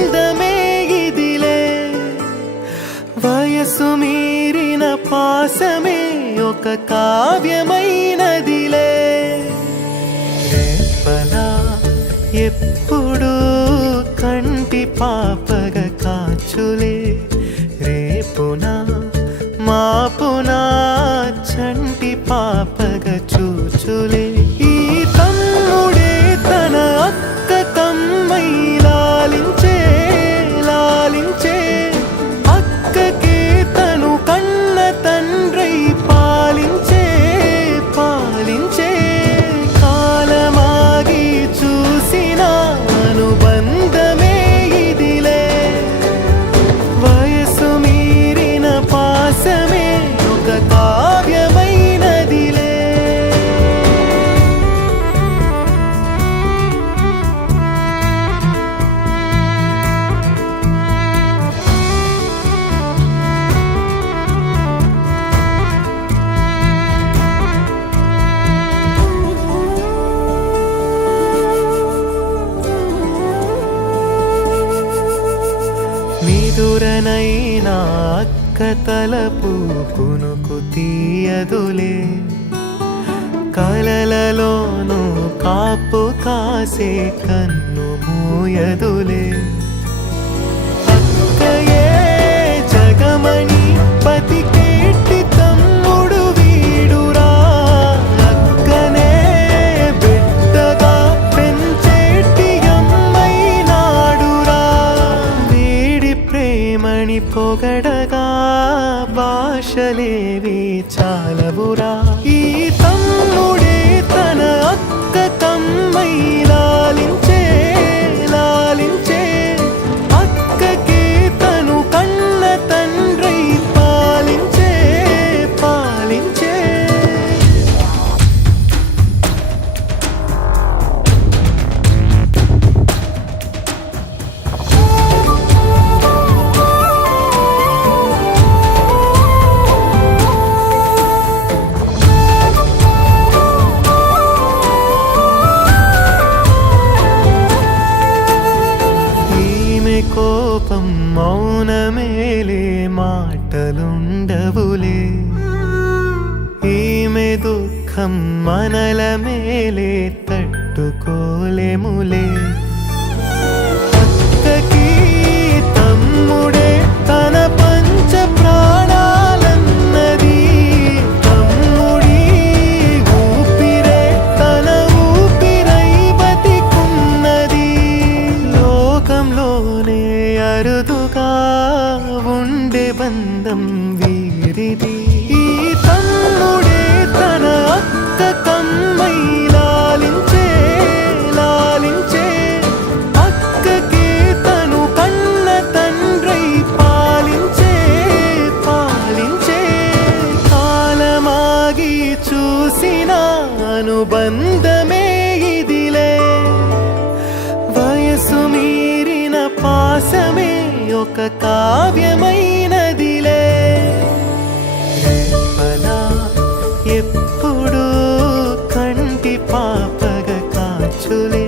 అనుబంధమే ఇదిలే వయసు మీరిన పాసమే ఒక కావ్యమైనదిలే రేపలా ఎప్పుడు కంటి పాపగ కాచులే రేపునా మాపునా చంటి పాపగ చూచులే ఈ తమ్ముడే తన అక్క కమ్మై లాలించే లాలించే అక్కకే తను కన్న తండ్రై పాలించే పాలించే కాలమాగి చూసిన అనుబంధమే ఇదిలే వయసు మీరిన పాసమే ఒక కావ్యమైనదిలే నిదురనైనా అక్క తలపు కునుకు తీయదులే కలలలోనూ కాపు కాసే కన్ను మూయదులే అక్కయే జగమణి పతికేటి తమ్ముడు వీడురా అక్కనే బిడ్డగా పెంచేటి అమ్మైనాడురా వీడి ప్రేమని పొగడగా భాషలేవి చాలవురా ఈ తమ్ముడే తన అక్క కమ్మై లాలించే లాలించే అక్కకే తను కన్న తండ్రై పాలించే పాలించే కోపం మౌనమేలే మాటలుండవులే ఈమె దుఃఖం మనల మేలే తట్టుకోలేములే అక్కకి తమ్ముడే తన పంచ ప్రాణాలన్నది తమ్ముడి ఊపిరే తన ఊపిరై బతికున్నది లోకంలోనే అరుదుగా ఉండే బంధం వీరిది ఈ తమ్ముడే తన అక్క కమ్మై లాలించే లాలించే అక్కకే తను కన్న తండ్రై పాలించే పాలించే కాలమాగి చూసిన అనుబంధమే ఇదిలే వయసు మీరిన పాసమే ఒక కావ్యమైనదిలే రేపలా ఎప్పుడు కంటి పాపగ కాచులే